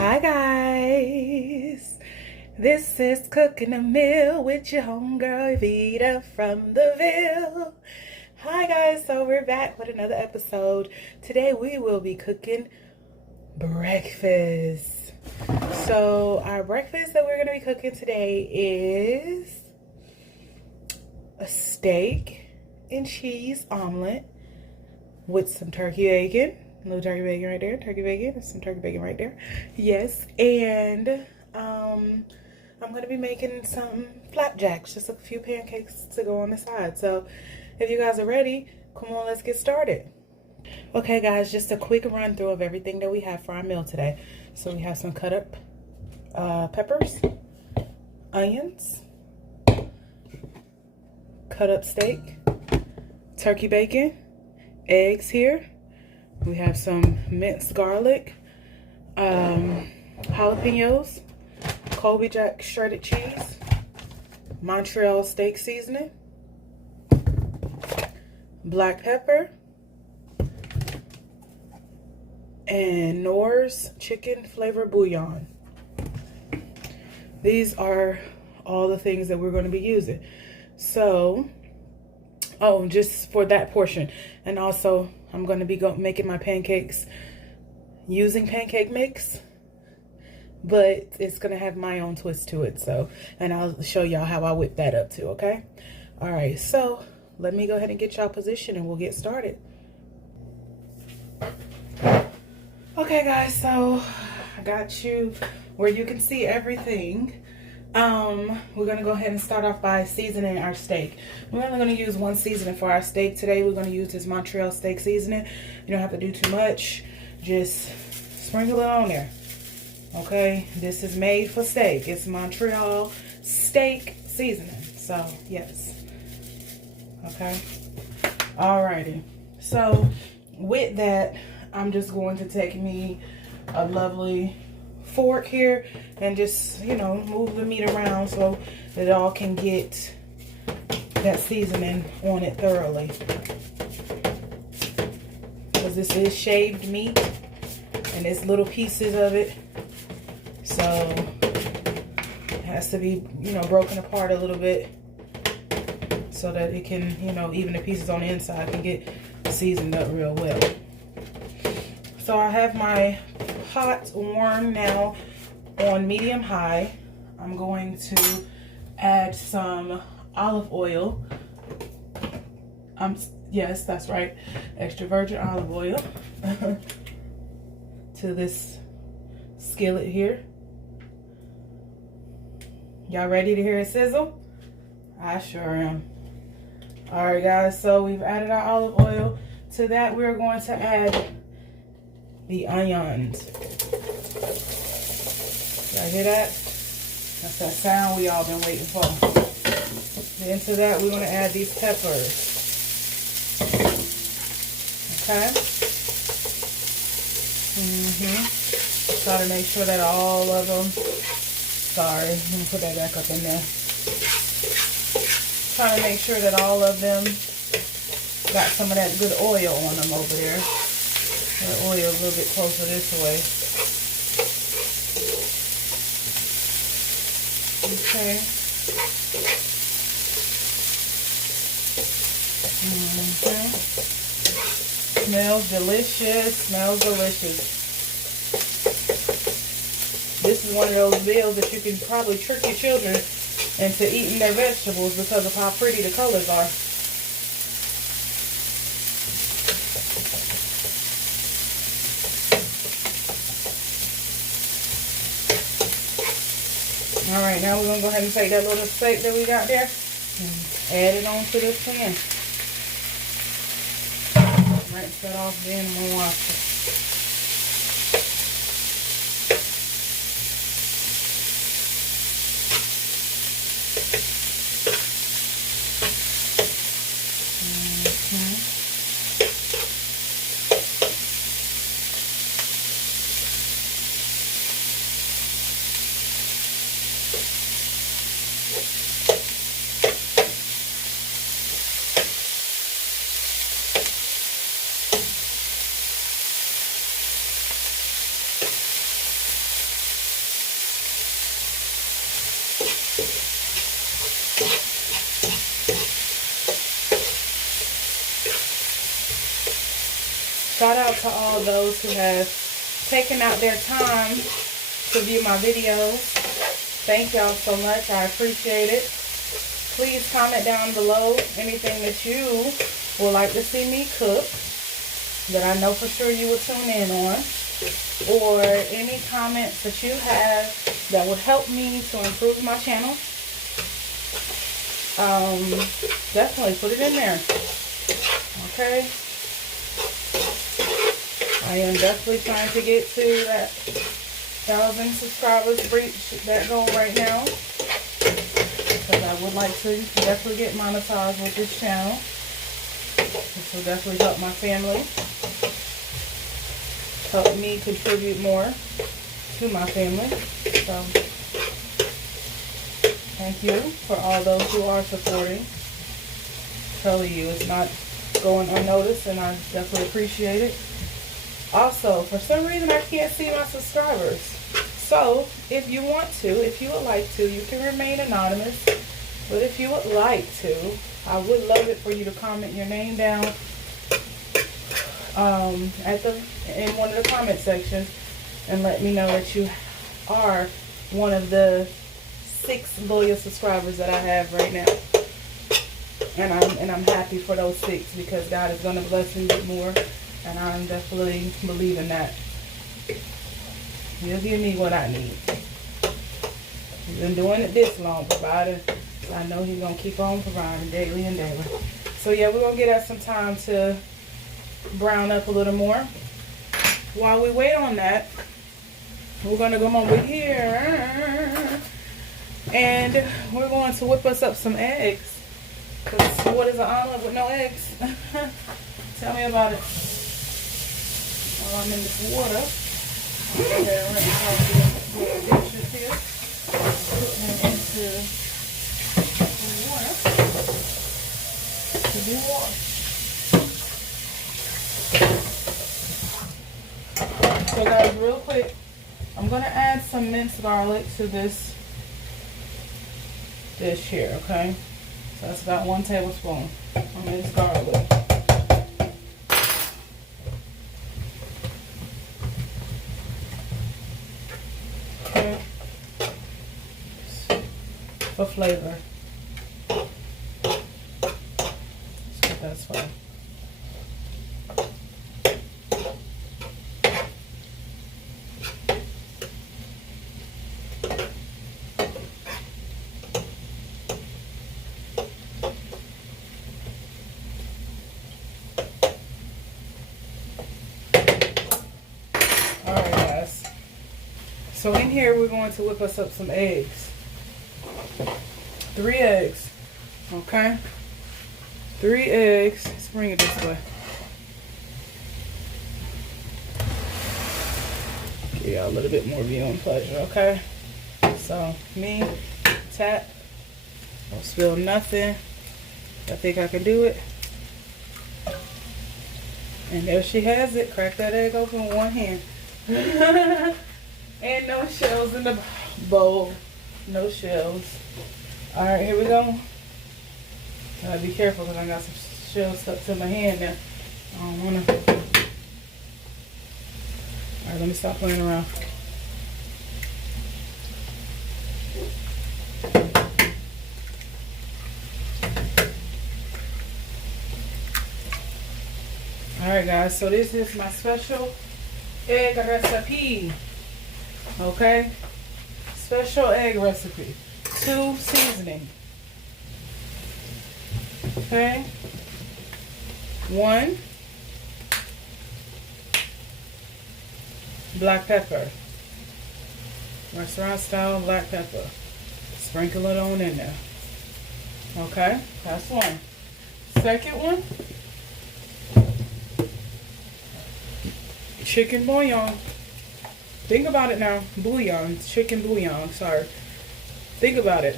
Hi guys, this is Cooking a Meal with your homegirl Vita from the Ville. Hi guys, so we're back with another episode. Today we will be cooking breakfast. So our breakfast that we're going to be cooking today is a steak and cheese omelet with some turkey bacon. A little turkey bacon right there. Turkey bacon. There's some turkey bacon right there. Yes. And I'm going to be making some flapjacks. Just a few pancakes to go on the side. So if you guys are ready, come on, let's get started. Okay, guys, just a quick run through of everything that we have for our meal today. So we have some cut up peppers, onions, cut up steak, turkey bacon, eggs here. We have some minced garlic, jalapeños, Colby Jack shredded cheese, Montreal steak seasoning, black pepper, and Knorrs chicken flavor bouillon. These are all the things that we're going to be using. So, just for that portion. And also, I'm going to be making my pancakes using pancake mix, but it's going to have my own twist to it. So, and I'll show y'all how I whip that up too, okay? All right, so let me go ahead and get y'all positioned and we'll get started. Okay, guys, so I got you where you can see everything. We're going to go ahead and start off by seasoning our steak. We're only going to use one seasoning for our steak today. We're going to use this Montreal steak seasoning. You don't have to do too much. Just sprinkle it on there. Okay, this is made for steak. It's Montreal steak seasoning. So, yes. Okay. Alrighty. So, with that, I'm just going to take me a lovely fork here and just, move the meat around so that it all can get that seasoning on it thoroughly. Because this is shaved meat and there's little pieces of it. So it has to be, broken apart a little bit so that it can, even the pieces on the inside can get seasoned up real well. So I have my pot warm now on medium high. I'm going to add some olive oil. Yes, that's right, extra virgin olive oil to this skillet here. Y'all ready to hear it sizzle? I sure am. All right, guys, so we've added our olive oil. To that, we're going to add the onions. Y'all hear that? That's that sound we all been waiting for. Then to that, we're going to add these peppers. Okay? Try to make sure that all of them, sorry, let me put that back up in there. Trying to make sure that all of them got some of that good oil on them over there. The oil a little bit closer this way. Okay. Smells delicious. Smells delicious. This is one of those meals that you can probably trick your children into eating their vegetables because of how pretty the colors are. All right, now we're going to go ahead and take that little steak that we got there and add it onto this pan. Rinse that off, then I'm going to wash it. shout out to all those who have taken out their time to view my videos. Thank y'all so much. I appreciate it. Please comment down below anything that you would like to see me cook that I know for sure you will tune in on, or any comments that you have that would help me to improve my channel. Definitely put it in there. Okay. I am definitely trying to get to that 1,000 subscribers reach that goal right now, because I would like to definitely get monetized with this channel. This will definitely help my family, help me contribute more to my family. So thank you for all those who are supporting. Telling you, it's not going unnoticed, and I definitely appreciate it. Also, for some reason I can't see my subscribers. So if you want to, if you would like to, you can remain anonymous. But if you would like to, I would love it for you to comment your name down in one of the comment sections, and let me know that you are one of the 6 loyal subscribers that I have right now. And I'm happy for those 6, because God is going to bless me with more, and I'm definitely believing that He'll give me what I need. He's been doing it this long, providing. I know He's going to keep on providing daily and daily. So yeah, we're going to get us some time to brown up a little more. While we wait on that, we're going to come over here and we're going to whip us up some eggs. Because what is an omelet with no eggs? Tell me about it. While I'm in this water, I'm going to go ahead and rinse off the dishes here. Put them into the water to be washed. So guys, real quick, I'm going to add some minced garlic to this dish here, okay? So that's about 1 tablespoon of minced garlic. Okay. For flavor. So that's fine. So in here, we're going to whip us up some eggs. 3 eggs. Okay? 3 eggs. Let's bring it this way. Give y'all a little bit more viewing pleasure, okay? So, me, tap. Don't spill nothing. I think I can do it. And there she has it. Crack that egg open with 1 hand. And no shells in the bowl. No shells. Alright, here we go. Gotta be careful because I got some shells stuck to my hand now. I don't wanna. Alright, let me stop playing around. Alright guys, so this is my special egg recipe. Okay, special egg recipe. 2 seasoning. Okay, 1 black pepper, restaurant style black pepper. Sprinkle it on in there. Okay, that's 1. Second one, chicken bouillon. Think about it now. Bouillon. Chicken bouillon. Sorry. Think about it.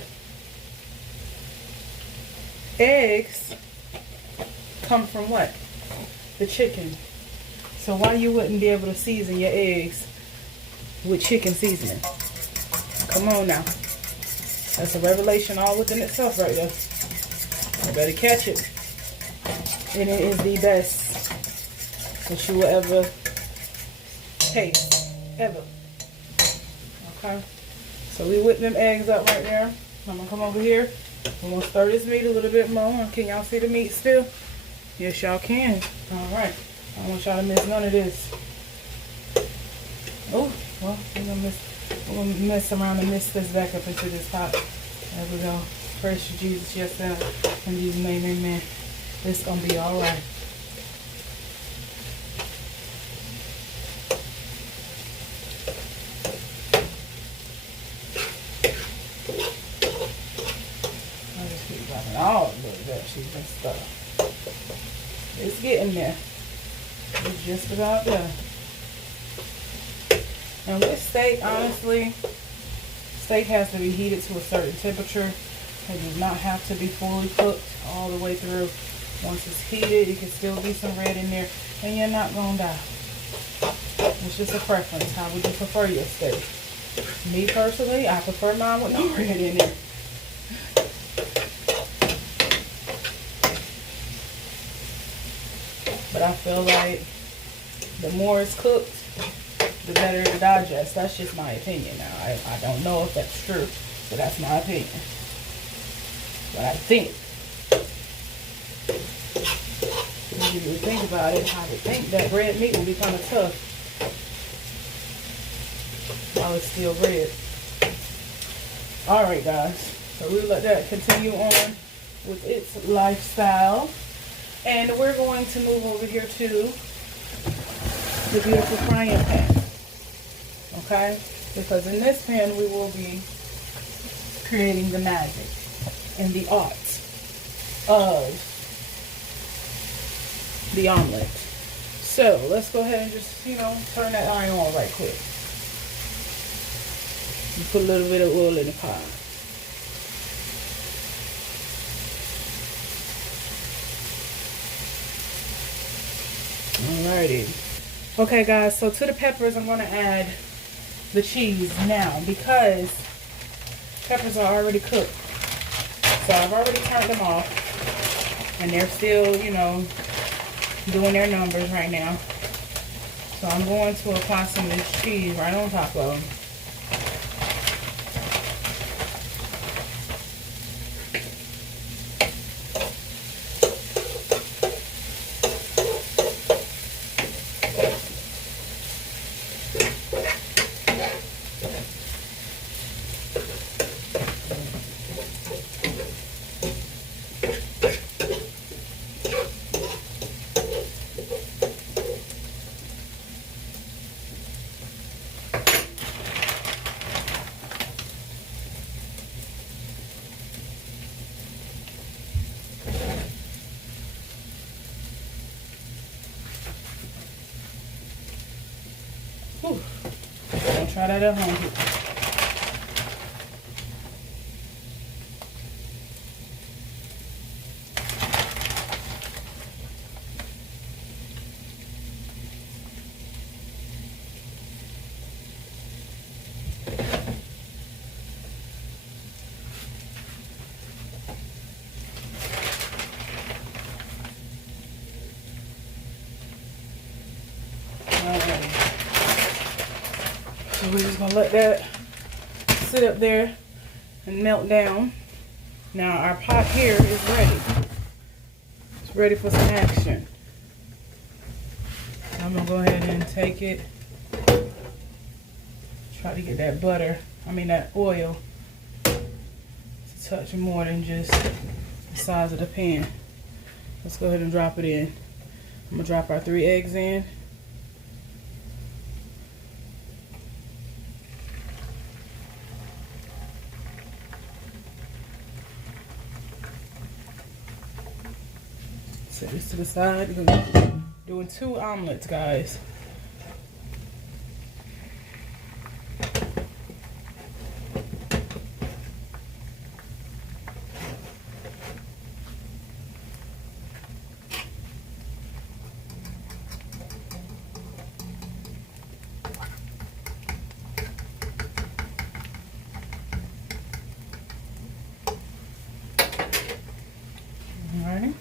Eggs come from what? The chicken. So why you wouldn't be able to season your eggs with chicken seasoning? Come on now. That's a revelation all within itself right there. You better catch it. And it is the best that you will ever taste, ever. Okay, so we whip them eggs up right there. I'm gonna come over here. I'm gonna stir this meat a little bit more. Can y'all see the meat still? Yes, y'all can. All right. I don't want y'all to miss none of this. Oh, well, we're gonna mess around and mix this back up into this pot. There we go. Praise you, Jesus, yes, sir. In Jesus' name, amen. It's gonna be all right. I just keep dropping all of that cheese and stuff. It's getting there. It's just about done. And with steak, honestly, steak has to be heated to a certain temperature. It does not have to be fully cooked all the way through. Once it's heated, it can still be some red in there, and you're not gonna die. It's just a preference. How would you prefer your steak? Me personally, I prefer mine with no red in it. But I feel like the more it's cooked, the better it digests. That's just my opinion now. I don't know if that's true, but that's my opinion. But I think, if you think about it, I would think that red meat will be kind of tough while it's still red. Alright guys, so we'll let that continue on with its lifestyle. And we're going to move over here to the beautiful frying pan. Okay? Because in this pan we will be creating the magic and the art of the omelet. So let's go ahead and just, turn that iron on right quick. And put a little bit of oil in the pot. Alrighty. Okay guys, so to the peppers I'm going to add the cheese now because peppers are already cooked. So I've already turned them off and they're still, doing their numbers right now. So I'm going to apply some of this cheese right on top of them. Whew. Don't try that at home. So we're just gonna let that sit up there and melt down. Now our pot here is ready. It's ready for some action. I'm gonna go ahead and take it. Try to get that that oil to touch more than just the size of the pan. Let's go ahead and drop it in. I'm gonna drop our 3 eggs in. Set this to the side. We're gonna be doing 2 omelets, guys. Alright.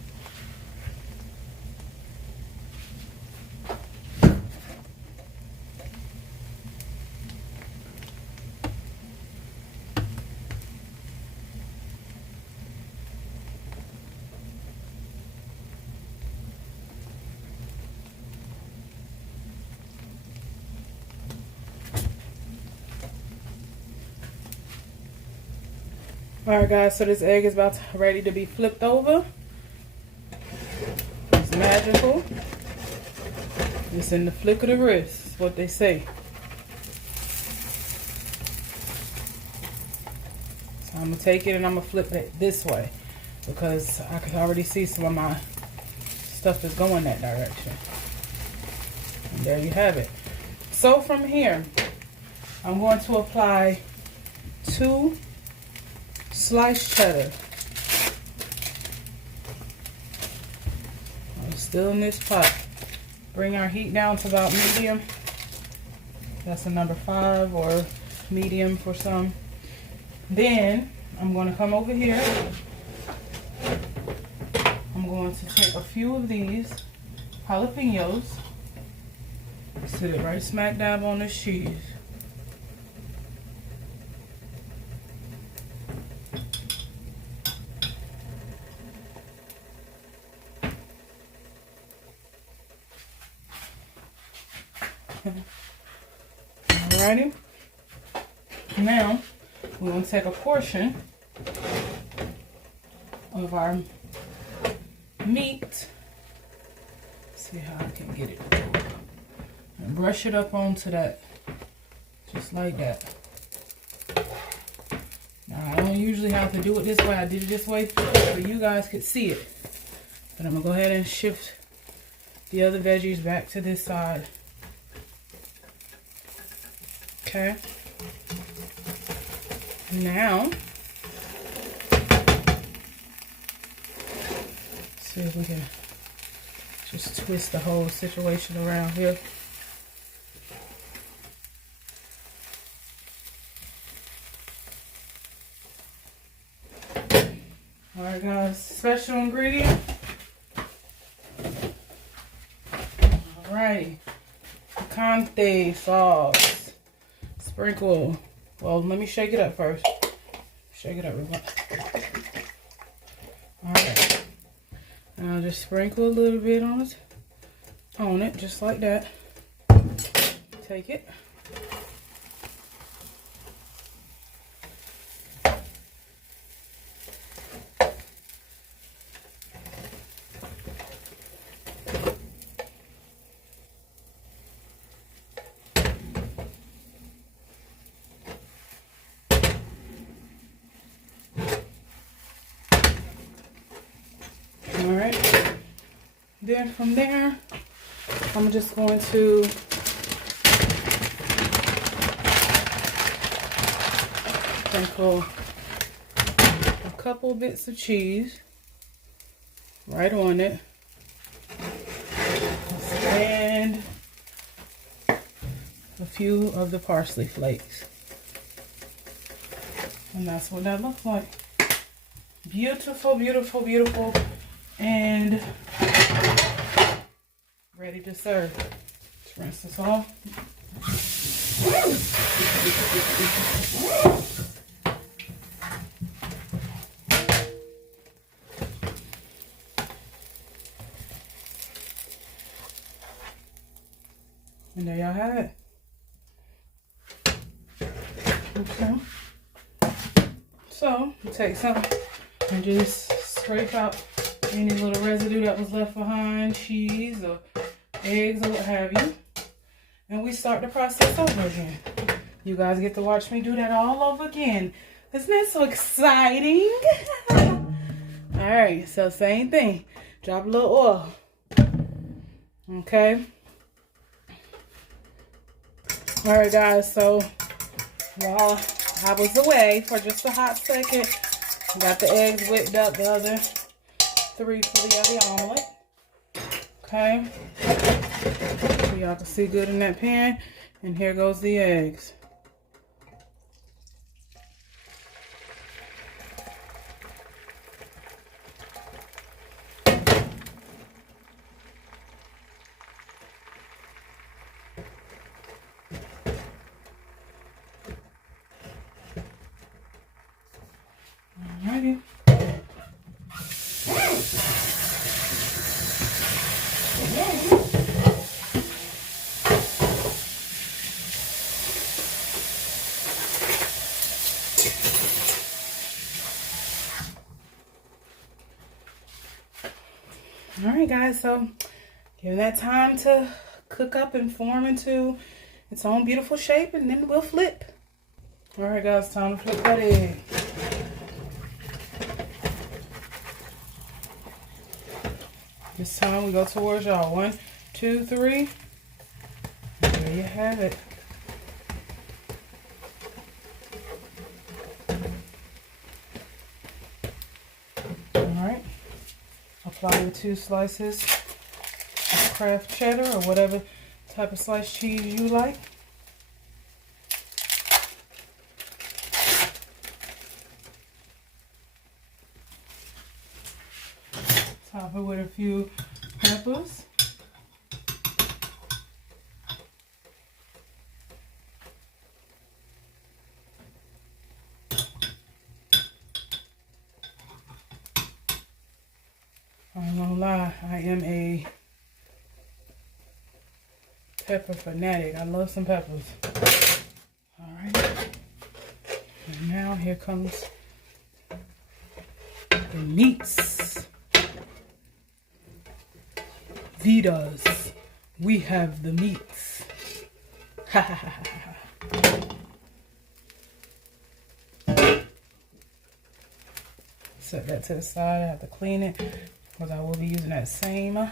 Alright guys, so this egg is ready to be flipped over. It's magical. It's in the flick of the wrist, is what they say. So I'm going to take it and I'm going to flip it this way, because I can already see some of my stuff is going that direction. And there you have it. So from here, I'm going to apply 2 sliced cheddar. I'm still in this pot. Bring our heat down to about medium. That's a number 5 or medium for some. Then I'm going to come over here. I'm going to take a few of these jalapeños. Sit it right smack dab on this cheese. Alrighty. Now we're going to take a portion of our meat. See how I can get it. And brush it up onto that. Just like that. Now I don't usually have to do it this way. I did it this way so you guys could see it. But I'm going to go ahead and shift the other veggies back to this side. Okay. Now, see if we can just twist the whole situation around here. Alright guys, special ingredient. Alrighty. Picante sauce. Sprinkle. Well, let me shake it up first. Shake it up real quick. Alright. And I'll just sprinkle a little bit on it, just like that. Take it. Alright, then from there, I'm just going to sprinkle a couple bits of cheese right on it, and a few of the parsley flakes. And that's what that looks like. Beautiful, beautiful, beautiful. And ready to serve. Let's rinse this off. And there y'all have it. Okay. So, you take some and just scrape out any little residue that was left behind, cheese or eggs or what have you. And we start the process over again. You guys get to watch me do that all over again. Isn't that so exciting? Alright, so same thing. Drop a little oil. Okay. Alright guys, so while I was away for just a hot second, got the eggs whipped up, the other 3 for the other omelet. Okay. So y'all can see good in that pan. And here goes the eggs. Alrighty. All right, guys, so give that time to cook up and form into its own beautiful shape, and then we'll flip. All right, guys, time to flip that egg. This time we go towards y'all. 1, 2, 3. There you have it. All right. Apply the 2 slices of Kraft cheddar or whatever type of sliced cheese you like. Top it with a few peppers. I'm gonna lie, I am a pepper fanatic. I love some peppers. All right. And now here comes the meats. Vitas. We have the meats. Ha ha ha ha. Set that to the side. I have to clean it because I will be using that same. Right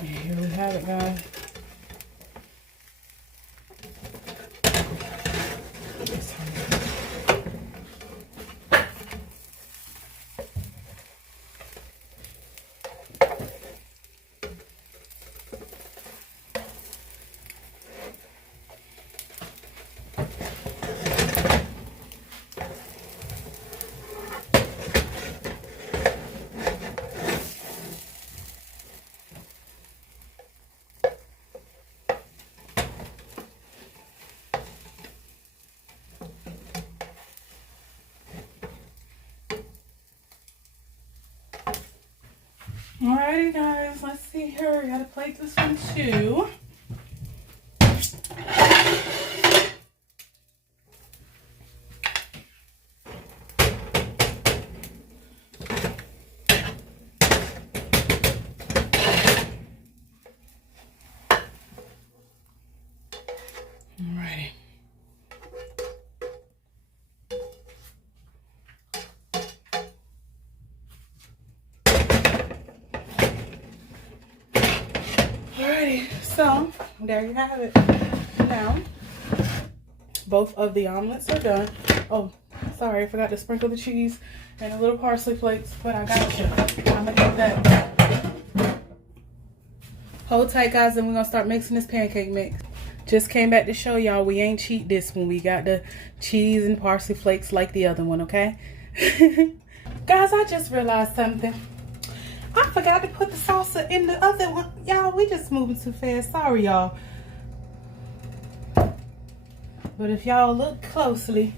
here we have it, guys. Alrighty, guys, let's see here. We gotta plate this one too. Alrighty. Alrighty, so there you have it. Now, both of the omelets are done. Oh, sorry, I forgot to sprinkle the cheese and a little parsley flakes, but I got you. I'm gonna do that. Hold tight, guys, and we're gonna start mixing this pancake mix. Just came back to show y'all we ain't cheat this one. We got the cheese and parsley flakes like the other one, okay? Guys, I just realized something. I forgot to put the salsa in the other one. Y'all, we just moving too fast. Sorry, y'all. But if y'all look closely,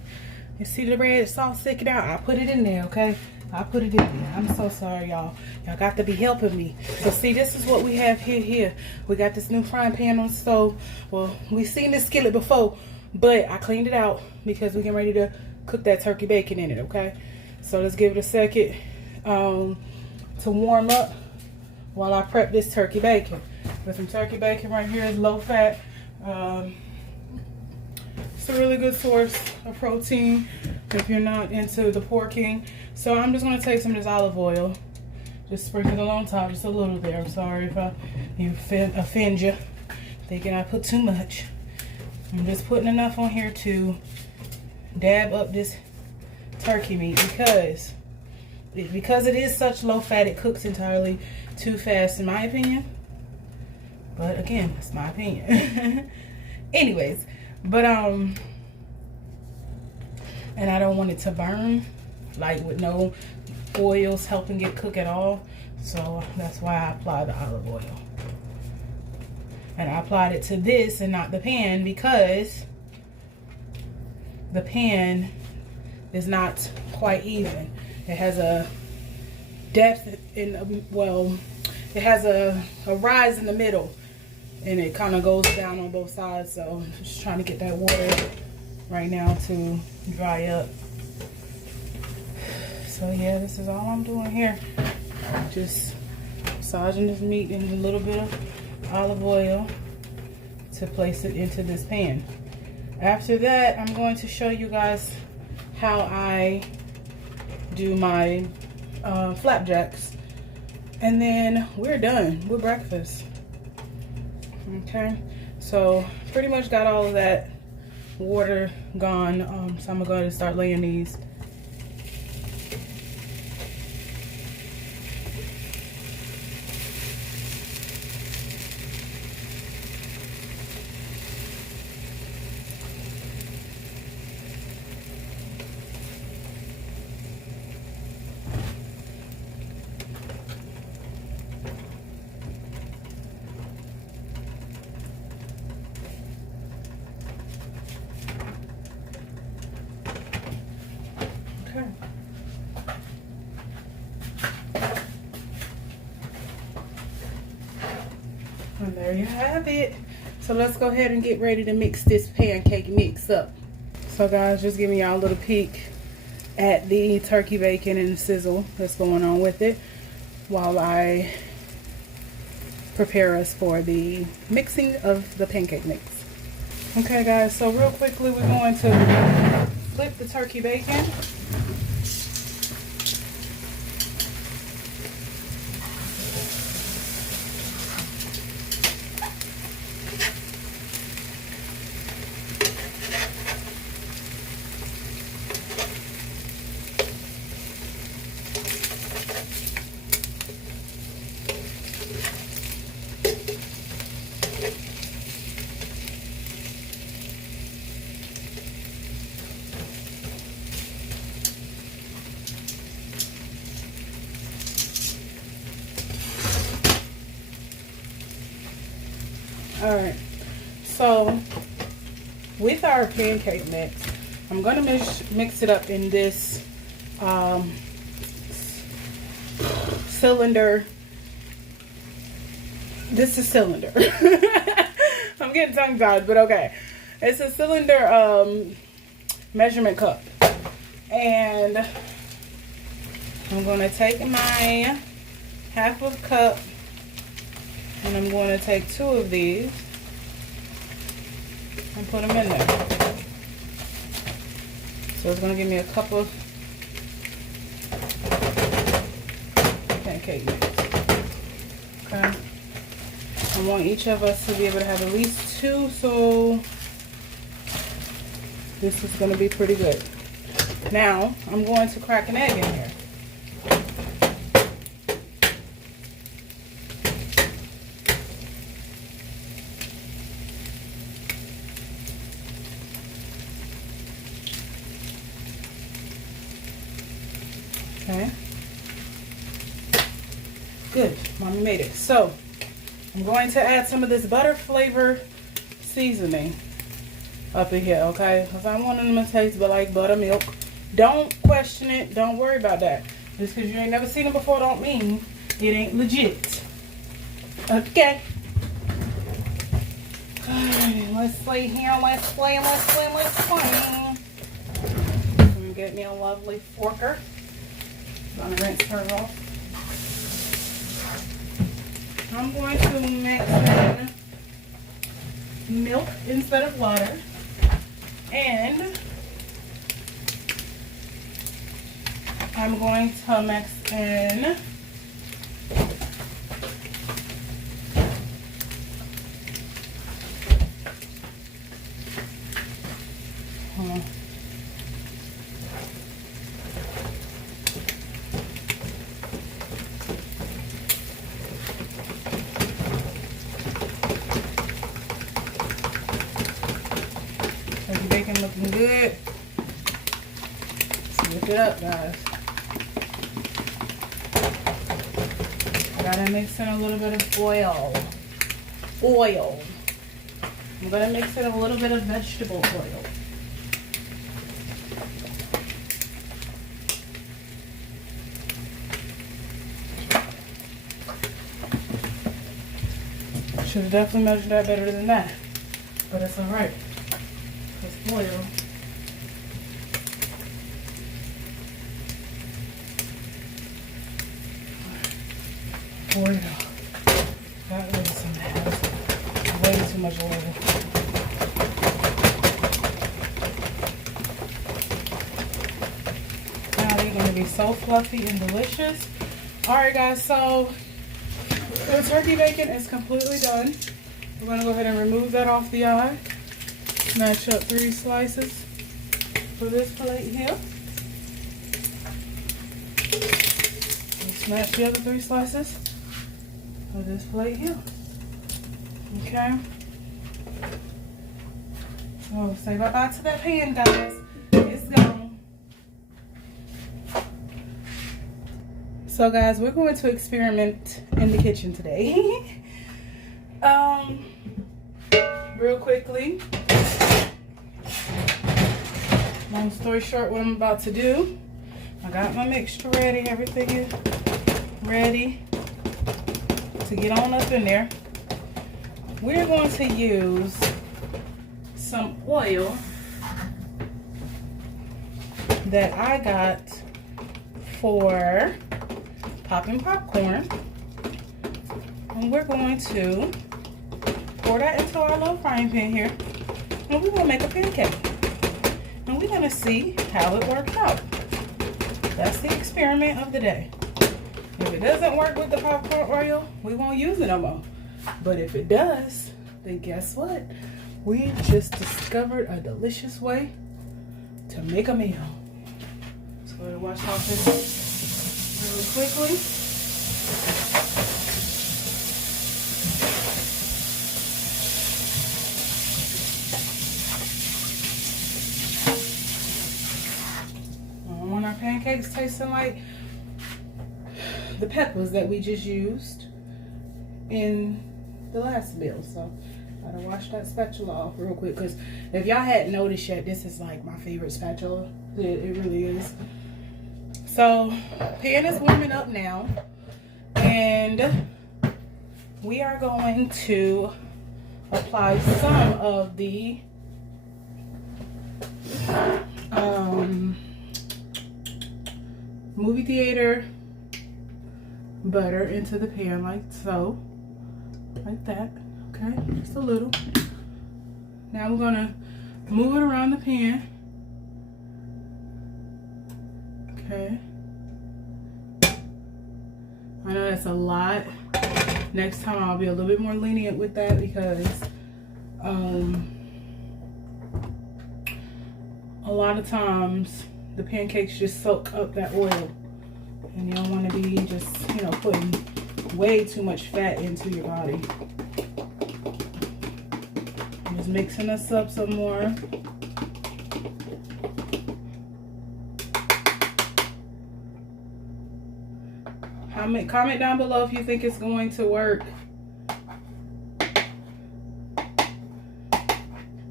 you see the red sauce sticking out? I put it in there, okay? I put it in there. I'm so sorry, y'all. Y'all got to be helping me. So, see, this is what we have here. We got this new frying pan on the stove. Well, we've seen this skillet before, but I cleaned it out because we're getting ready to cook that turkey bacon in it, okay? So, let's give it a second to warm up while I prep this turkey bacon. But some turkey bacon right here is low fat. It's a really good source of protein if you're not into the porking. So I'm just going to take some of this olive oil, just sprinkle it on top, just a little there. I'm sorry if I offend you thinking I put too much. I'm just putting enough on here to dab up this turkey meat because it is such low fat, it cooks entirely too fast in my opinion. But again, that's my opinion. Anyways, but and I don't want it to burn, like with no oils helping it cook at all. So that's why I apply the olive oil. And I applied it to this and not the pan because the pan is not quite even. It has a depth in, well, it has a rise in the middle. and it kind of goes down on both sides. So I'm just trying to get that water right now to dry up. So yeah, this is all I'm doing here. Just massaging this meat in a little bit of olive oil to place it into this pan. After that, I'm going to show you guys how I do my flapjacks, and then we're done with breakfast. Okay, so pretty much got all of that water gone. So I'm gonna go ahead and start laying these. And there you have it. So let's go ahead and get ready to mix this pancake mix up. So guys, just giving y'all a little peek at the turkey bacon and the sizzle that's going on with it while I prepare us for the mixing of the pancake mix. Okay guys, so real quickly we're going to flip the turkey bacon. Alright, so with our pancake mix, I'm going to mix it up in this cylinder. This is cylinder. I'm getting tongue tied, but okay. It's a cylinder measurement cup. And I'm going to take my half of cup, and I'm going to take 2 of these and put them in there. So it's going to give me a cup of pancake mix. Okay. I want each of us to be able to have at least 2, so this is going to be pretty good. Now, I'm going to crack an egg in here. Okay. Good. Mommy made it. So, I'm going to add some of this butter flavor seasoning up in here, okay? Because I want them to taste like buttermilk. Don't question it. Don't worry about that. Just because you ain't never seen it before don't mean it ain't legit. Okay. Alright, let's play here. Let's play. I'm going to get me a lovely forker. I'm going to rinse her off. I'm going to mix in milk instead of water. And I'm going to mix in bacon looking good. Let's whip it up, guys. I gotta mix in a little bit of oil. I'm gonna mix in a little bit of vegetable oil. should have definitely measured that better than that. But it's alright. It's oil. Pour it out. That was way too much oil. Now they're going to be so fluffy and delicious. Alright guys, so the turkey bacon is completely done. We're going to go ahead and remove that off the eye. Smash up 3 slices for this plate here. And smash the other 3 slices for this plate here. Okay. So say bye-bye to that pan, guys. It's gone. So guys, we're going to experiment in the kitchen today. Real quickly. Long story short, what I'm about to do. I got my mixture ready. Everything is ready to get on up in there. We're going to use some oil that I got for popping popcorn, and we're going to pour that into our little frying pan here, and we're going to make a pancake, and we're going to see how it works out. That's the experiment of the day. If it doesn't work with the popcorn oil, we won't use it no more. But if it does, then guess what? We just discovered a delicious way to make a meal. So we're going to wash off this really quickly. I don't want our pancakes tasting like the peppers that we just used in the last meal. So gotta wash that spatula off real quick, because if y'all hadn't noticed yet, this is like my favorite spatula. It really is. So pan is warming up now, and we are going to apply some of the movie theater butter into the pan, like so, like that. Okay, just a little. Now we're gonna move it around the pan. Okay, I know that's a lot. Next time I'll be a little bit more lenient with that, because a lot of times the pancakes just soak up that oil, and you don't want to be just, you know, putting way too much fat into your body. I'm just mixing this up some more. Comment down below if you think it's going to work.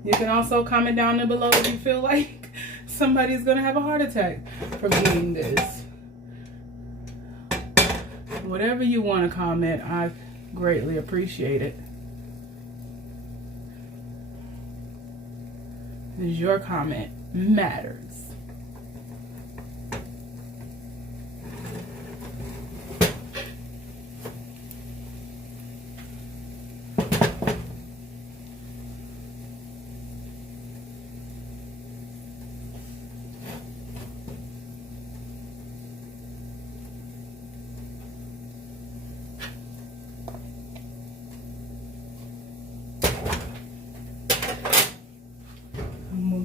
You can also comment down there below if you feel like somebody's gonna have a heart attack from eating this. Whatever you want to comment, I greatly appreciate it. Because your comment matters.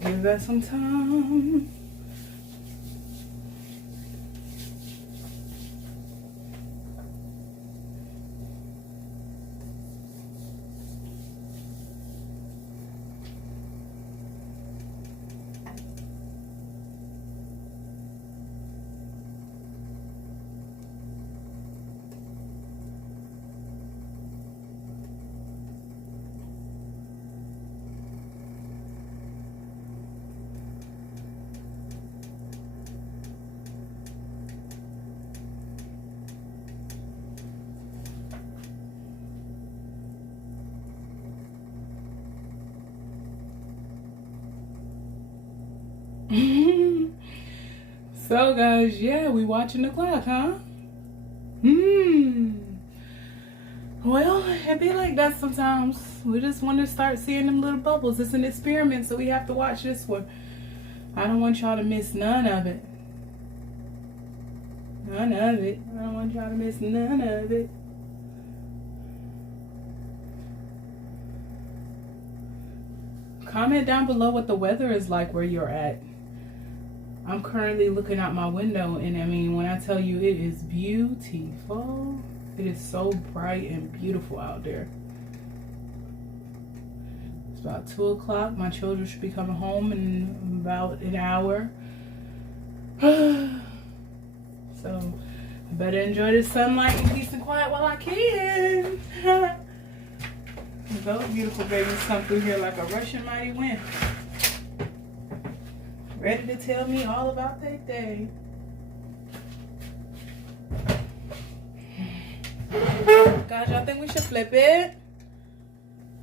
Give that some time. So guys, yeah, we watching the clock, huh? Well, it be like that sometimes. We just want to start seeing them little bubbles. It's an experiment, so we have to watch this one. I don't want y'all to miss none of it. None of it. I don't want y'all to miss none of it. Comment down below what the weather is like where you're at. I'm currently looking out my window, and I mean, when I tell you it is beautiful, it is so bright and beautiful out there. It's about 2 o'clock. My children should be coming home in about an hour. So I better enjoy the sunlight and peace and quiet while I can. Those beautiful babies come through here like a Russian mighty wind. Ready to tell me all about their day. Guys, y'all think we should flip it?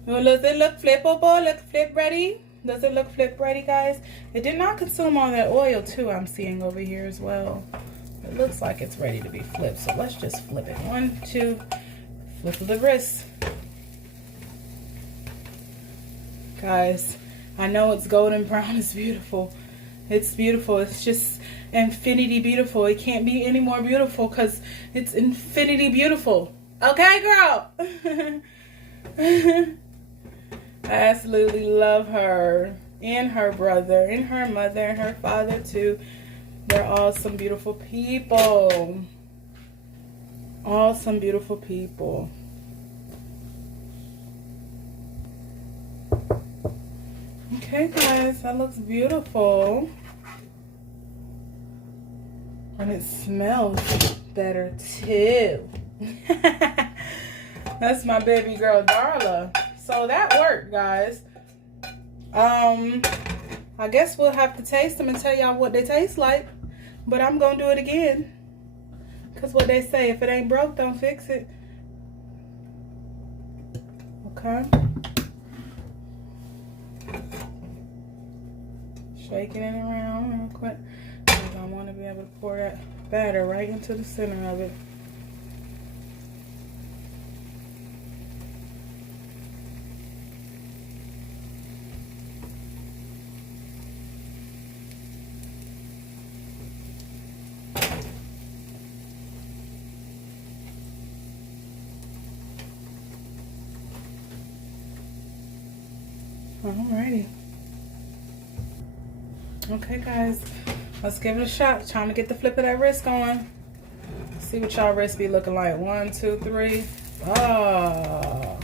Well, does it look flippable? Look flip ready? Does it look flip ready, guys? It did not consume all that oil too, I'm seeing over here as well. It looks like it's ready to be flipped, so let's just flip it. 1, 2, flip of the wrist. Guys, I know it's golden brown. It's beautiful. It's beautiful. It's just infinity beautiful. It can't be any more beautiful because it's infinity beautiful. Okay, girl? I absolutely love her and her brother and her mother and her father too. They're all some beautiful people. All some beautiful people. Okay, guys, that looks beautiful. And it smells better too. That's my baby girl, Darla. So that worked, guys. I guess we'll have to taste them and tell y'all what they taste like. But I'm going to do it again. Because what they say, if it ain't broke, don't fix it. Okay. Shaking it around real quick. Because I want to be able to pour that batter right into the center of it. Alrighty. Okay, guys, let's give it a shot. Trying to get the flip of that wrist going. See what y'all wrist be looking like. 1, 2, 3. Oh,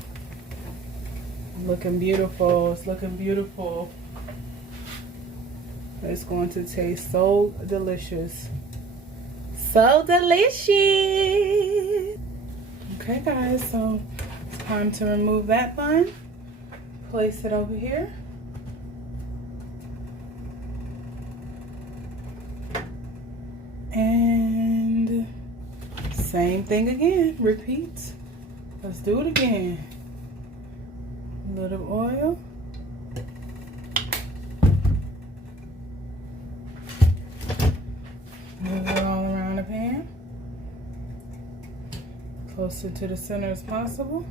looking beautiful. It's looking beautiful. It's going to taste so delicious. So delicious. Okay, guys, so it's time to remove that bun. Place it over here. And same thing again. Repeat. Let's do it again. A little oil. Move it all around the pan. Closer to the center as possible.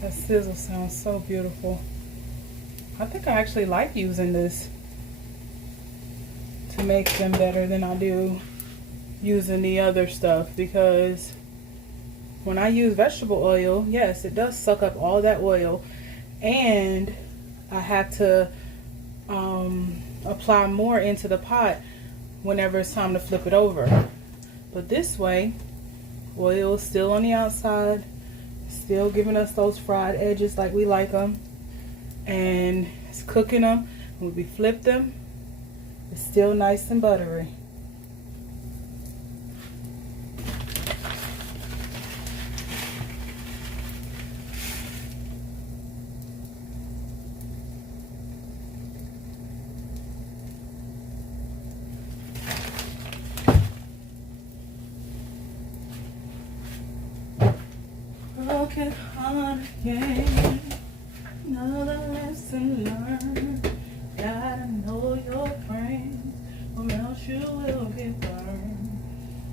That sizzle sounds so beautiful. I think I actually like using this to make them better than I do using the other stuff, because when I use vegetable oil, yes, it does suck up all that oil, and I have to apply more into the pot whenever it's time to flip it over. But this way, oil is still on the outside, still giving us those fried edges like we like them, and it's cooking them. When we flip them, it's still nice and buttery. start again. Another lesson learned. Gotta know your friends, or else you will get burned.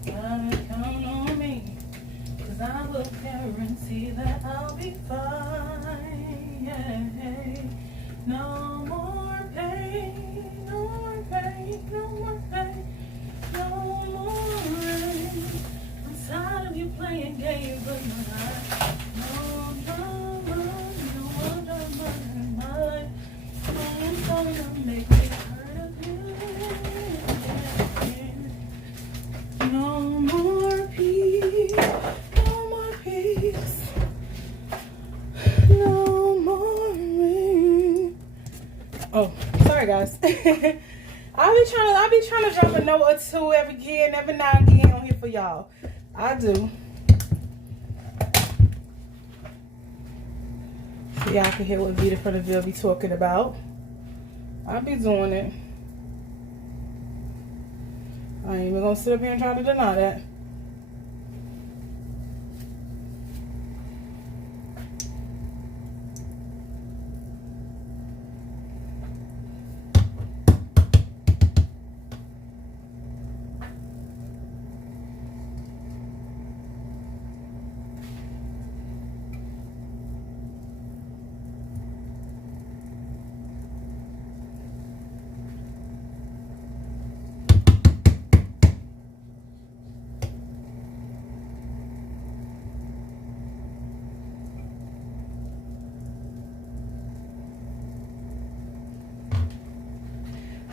Gotta count on me, 'cause I will guarantee that I'll be fine. Yeah. No more pain, no more pain, no more pain, no more rain. I'm tired of you playing games with my life. No drama, no more drama in my life. I'm gonna make me hurt again. No more peace, no more peace, no more rain. Oh, sorry guys. I'll be trying to drop a note or two every year and every now and again on here for y'all. I do. So y'all can hear what Vita from the Ville be talking about. I'll be doing it. I ain't even gonna sit up here and try to deny that.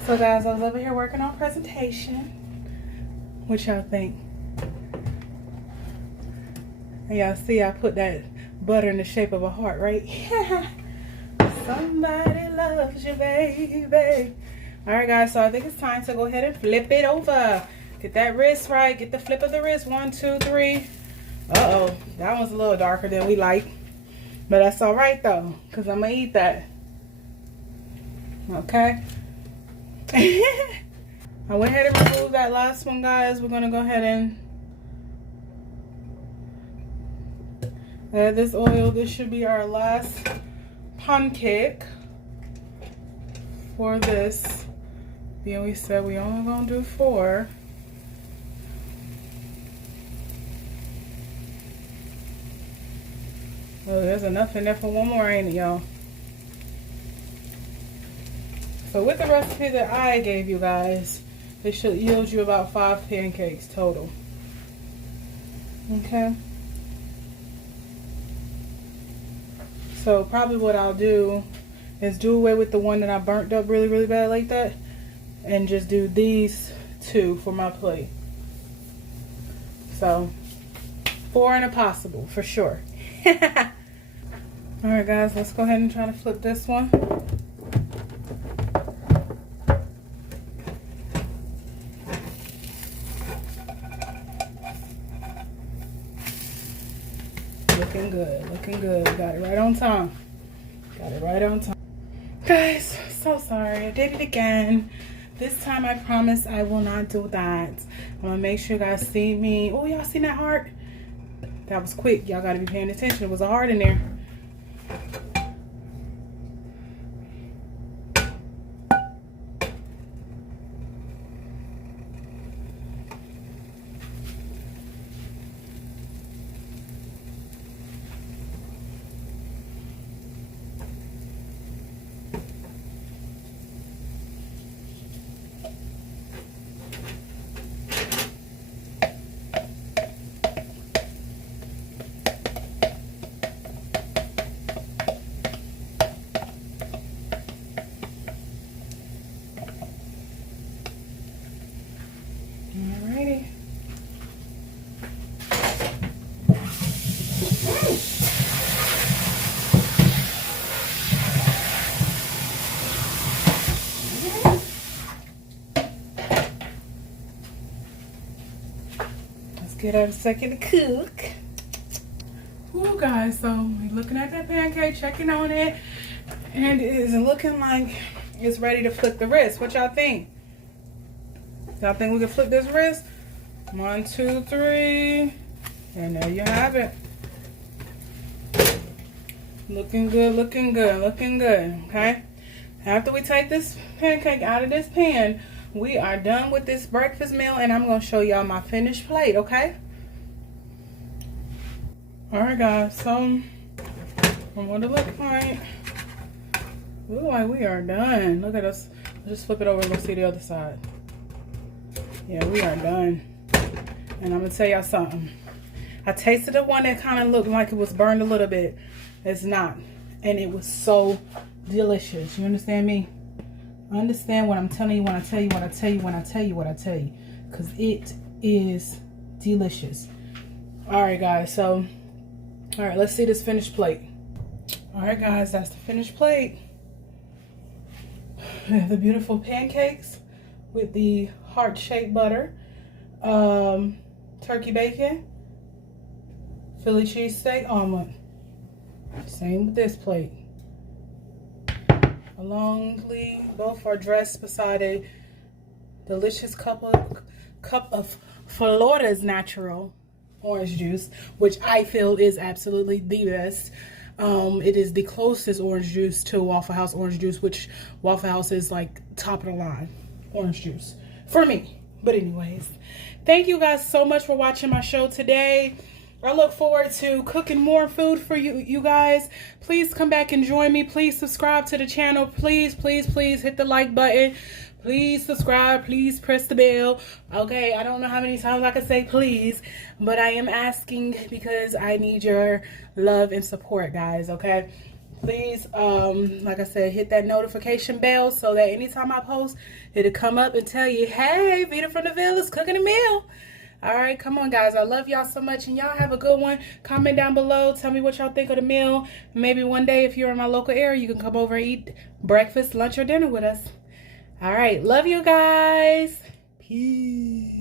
So guys, I was over here working on presentation. What y'all think? And y'all see I put that butter in the shape of a heart, right? Somebody loves you, baby. Alright guys, so I think it's time to go ahead and flip it over. Get that wrist right. Get the flip of the wrist. 1, 2, 3. Uh-oh. That one's a little darker than we like. But that's alright though, because I'm going to eat that. Okay. I went ahead and removed that last one, guys. We're gonna go ahead and add this oil. This should be our last pancake for this. Then we said we only gonna do 4. Oh, there's enough in there for one more, ain't it, y'all? So with the recipe that I gave you guys, it should yield you about 5 pancakes total. Okay. So probably what I'll do is do away with the one that I burnt up really, really bad like that, and just do these 2 for my plate. So 4 and a possible for sure. Alright guys, let's go ahead and try to flip this one. Looking good, looking good. Got it right on time. Got it right on time. Guys, so sorry. I did it again. This time I promise I will not do that. I'm gonna make sure you guys see me. Oh, y'all seen that heart? That was quick. Y'all gotta be paying attention. It was a heart in there. Alrighty. Let's get her a second to cook. Ooh, guys, so we're looking at that pancake, checking on it, and it is looking like it's ready to flip the wrist. What y'all think? Y'all think we can flip this wrist? 1, 2, 3. And there you have it. Looking good, looking good, looking good, okay? After we take this pancake out of this pan, we are done with this breakfast meal, and I'm going to show y'all my finished plate, okay? Alright guys, so from what it looks like we are done. Look at us. Just flip it over and go see the other side. Yeah, we are done. And I'm going to tell y'all something. I tasted the one that kind of looked like it was burned a little bit. It's not. And it was so delicious. You understand me? Understand what I'm telling you when I tell you what I tell you when I tell you what I tell you. Because it is delicious. Alright guys, so alright, let's see this finished plate. Alright guys, that's the finished plate. We have the beautiful pancakes with the heart-shaped butter, turkey bacon, Philly cheesesteak omelet. Same with this plate. Alongly, both are dressed beside a delicious cup of Florida's natural orange juice, which I feel is absolutely the best. It is the closest orange juice to Waffle House orange juice, which Waffle House is like top of the line orange juice for me. But anyways, thank you guys so much for watching my show today. I look forward to cooking more food for you guys. Please come back and join me. Please subscribe to the channel. Please, please, please hit the like button. Please subscribe. Please press the bell. Okay, I don't know how many times I can say please, but I am asking because I need your love and support, guys, okay? Please, like I said, hit that notification bell so that anytime I post, it'll come up and tell you, hey, Vita from the Ville is cooking a meal. All right, come on, guys. I love y'all so much, and y'all have a good one. Comment down below. Tell me what y'all think of the meal. Maybe one day, if you're in my local area, you can come over and eat breakfast, lunch, or dinner with us. All right. Love you guys. Peace.